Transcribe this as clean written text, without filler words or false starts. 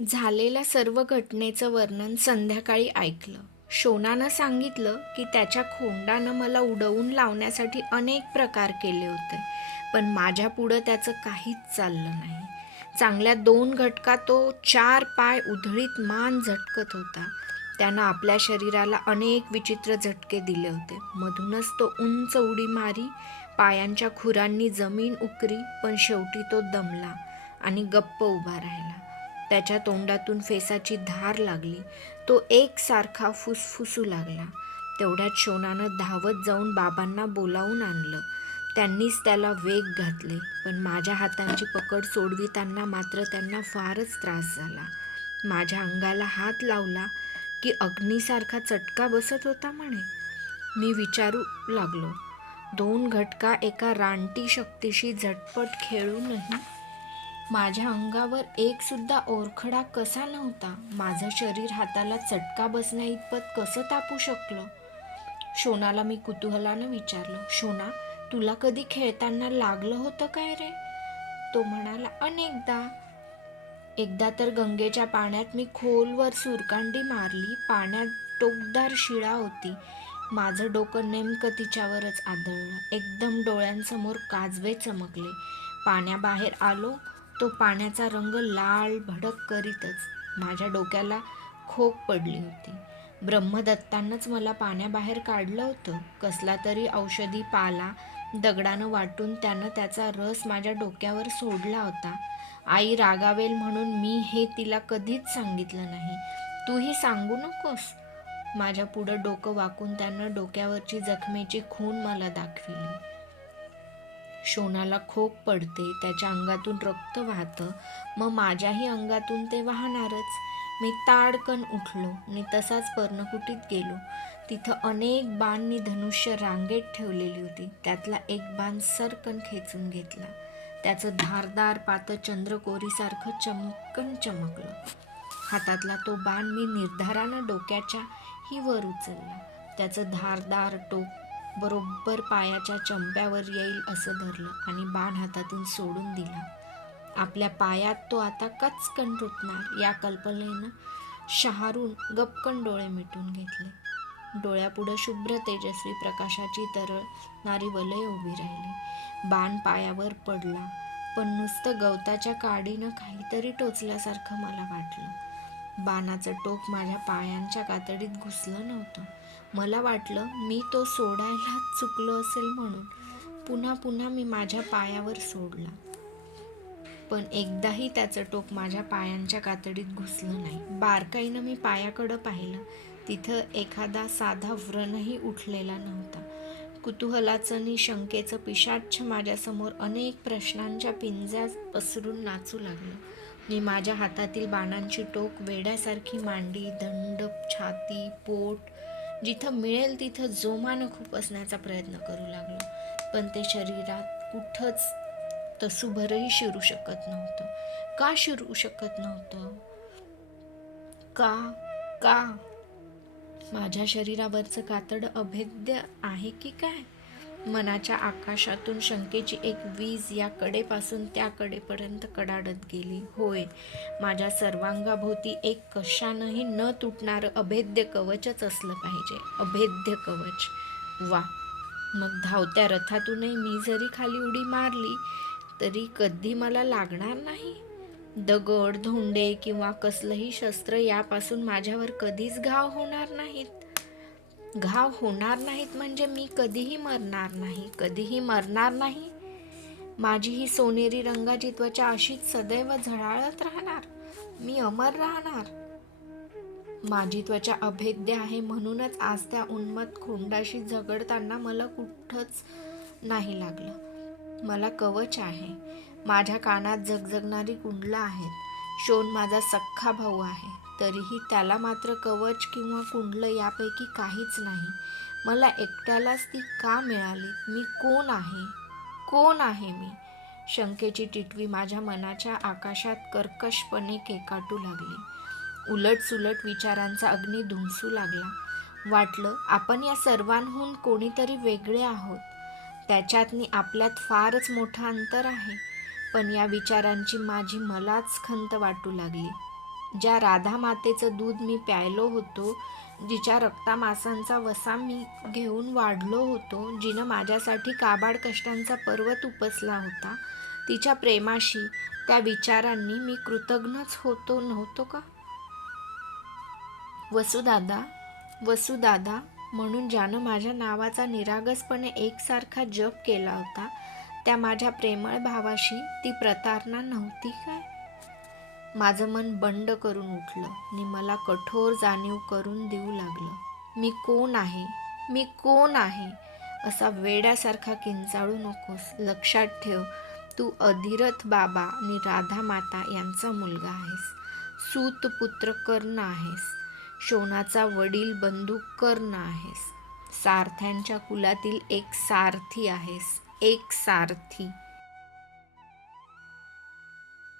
झालेल्या सर्व घटनेचं वर्णन संध्याकाळी ऐकलं. शोनानं सांगितलं की त्याच्या खोंडानं मला उडवून लावण्यासाठी अनेक प्रकार केले होते, पण माझ्या पुढं त्याचं काहीच चाललं नाही. चांगल्या 2 घटका तो 4 पाय उधळीत मान झटकत होता. त्यानं आपल्या शरीराला अनेक विचित्र झटके दिले होते. मधूनच तो उंच उडी मारी, पायांच्या खुरांनी जमीन उकरी, पण शेवटी तो दमला आणि गप्प उभा राहिला. त्याच्या तोंडातून फेसाची धार लागली. तो एकसारखा फुसफुसू लागला. तेवढ्यात शोनानं धावत जाऊन बाबांना बोलावून आणलं. त्यांनीच त्याला वेग घातले, पण माझ्या हातांची पकड सोडविताना मात्र त्यांना फारच त्रास झाला. माझ्या अंगाला हात लावला की अग्नीसारखा चटका बसत होता म्हणे. मी विचारू लागलो, 2 घटका एका रानटी शक्तीशी झटपट खेळूनही माझ्या अंगावर एक सुद्धा ओरखडा कसा नव्हता. माझं शरीर हाताला चटका बसण्याइतपत कसं तापू शकलं? शोनाला मी कुतूहलानं विचारलं, शोना, तुला कधी खेळताना लागलं होतं काय रे? तो म्हणाला, अनेकदा. एकदा तर गंगेच्या पाण्यात मी खोलवर सुरकांडी मारली. पाण्यात टोकदार शिळा होती. माझं डोकं नेमकं तिच्यावरच आदळलं. एकदम डोळ्यांसमोर काजवे चमकले. पाण्याबाहेर आलो. तो पाण्याचा रंग लाल भडक करीतच माझ्या डोक्याला खोक पडली होती. ब्रह्मदत्तानंच मला पाण्याबाहेर काढलं होतं. कसला तरी औषधी पाला दगडानं वाटून त्यानं त्याचा रस माझ्या डोक्यावर सोडला होता. आई रागावेल म्हणून मी हे तिला कधीच सांगितलं नाही. तूही सांगू नकोस. माझ्या पुढं डोकं वाकून त्यानं डोक्यावरची जखमेची खून मला दाखविली. शोनाला खोक पडते, त्याच्या अंगातून रक्त वाहतं, मग माझ्याही अंगातून ते वाहणारच. मी ताडकन उठलो आणि तसाच पर्णकुटीत गेलो. तिथं अनेक बाण नि धनुष्य रांगेत ठेवलेली होती. त्यातला एक बाण सरकन खेचून घेतला. त्याचं धारदार पातं चंद्रकोरीसारखं चमकन चमकलं. हातातला तो बाण मी निर्धारानं डोक्याच्या ही वर उचलला. त्याचं धारदार टोक बरोबर पायाच्या चंप्यावर येईल असं धरलं आणि बाण हातातून सोडून दिला. आपल्या पायात तो आता कचकन रुतणार या कल्पनेनं शहारून गपकन डोळे मिटून घेतले. डोळ्यापुढं शुभ्र तेजस्वी प्रकाशाची तरळणारी वलय उभी राहिली. बाण पायावर पडला, पण नुसतं गवताच्या काडीनं काहीतरी टोचल्यासारखं मला वाटलं. बाणाचं टोक माझ्या पायांच्या कातडीत घुसलं नव्हतं. मला वाटलं मी तो सोडायला चुकलो असेल म्हणून. पुन्हा पुन्हा मी माझ्या पायावर सोडला, पण एकदाही त्याचं टोक माझ्या पायांच्या कातडीत घुसलं नाही. बारकाईनं मी पायाकडं पाहिलं. तिथं एखादा साधा व्रणही उठलेला नव्हता. कुतूहलाचं नि शंकेचं पिशाच्छ माझ्यासमोर अनेक प्रश्नांच्या पिंज्या पसरून नाचू लागलं. मी माझ्या हातातील बाणांची टोक वेड्यासारखी मांडी, दंड, छाती, पोट, जिथं मिळेल तिथं जोमानं खुपसण्याचा प्रयत्न करू लागलो, पण ते शरीरात कुठंच तसूभरही शिरू शकत नव्हतं. का शिरू शकत नव्हतं? का का माझ्या शरीरावरचं कातडं अभेद्य आहे की काय? मनाच्या आकाशातून शंकेची एक वीज या कडेपासून त्या कडेपर्यंत कडाडत गेली. होय, माझ्या सर्वांगाभोवती एक कशानंही न तुटणारं अभेद्य कवचच असलं पाहिजे. अभेद्य कवच. वा, मग धावत्या रथातूनही मी जरी खाली उडी मारली तरी कधी मला लागणार नाही. दगड, धोंडे किंवा कसलंही शस्त्र यापासून माझ्यावर कधीच घाव होणार नाहीत. घाव होणार नाहीत म्हणजे मी कधीही मरणार नाही. कधीही मरणार नाही. माझी ही सोनेरी रंगाची त्वचा अशीच सदैव झळाळत राहणार. मी अमर राहणार. माझी त्वचा अभेद्य आहे म्हणूनच आज त्या उन्मत्त खोंडाशी झगडताना मला कुठंच नाही लागलं. मला कवच आहे. माझ्या कानात झगझगणारी कुंडलं आहेत. शोन माझा सख्खा भाऊ आहे, तरीही त्याला मात्र कवच किंवा कुंडलं यापैकी काहीच नाही. मला एकट्यालाच ती का मिळाली? मी कोण आहे? कोण आहे मी? शंकेची टिटवी माझ्या मनाच्या आकाशात कर्कशपणे केकाटू लागली. उलटसुलट विचारांचा अग्नी धुमसू लागला. वाटलं आपण या सर्वांहून कोणीतरी वेगळे आहोत. त्याच्यातनी आपल्यात फारच मोठं अंतर आहे. पण या विचारांची माझी मलाच खंत वाटू लागली. ज्या राधा मातेचं दूध मी प्यायलो होतो, जिच्या रक्तामांसांचा वसा मी घेऊन वाढलो होतो, जिनं माझ्यासाठी काबाड कष्टांचा पर्वत उपसला होता, तिच्या प्रेमाशी, त्या विचारांनी मी कृतज्ञच होतो नव्हतो का? वसुदादा, वसुदादा म्हणून ज्यानं माझ्या नावाचा निरागसपणे एकसारखा जप केला होता, त्या माझ्या प्रेमळ भावाशी ती प्रतारणा नव्हती काय? माझं मन बंड करून उठलं आणि मला कठोर जाणीव करून देऊ लागलं. मी कोण आहे, मी कोण आहे, असा वेड्यासारखा किंचाळू नकोस. लक्षात ठेव, तू अधिरथ बाबा आणि राधा माता यांचा मुलगा आहेस. सूतपुत्र कर्ण आहेस. शोणाचा वडील बंधू कर्ण आहेस. सारथ्यांच्या कुलातील एक सारथी आहेस, एक सारथी.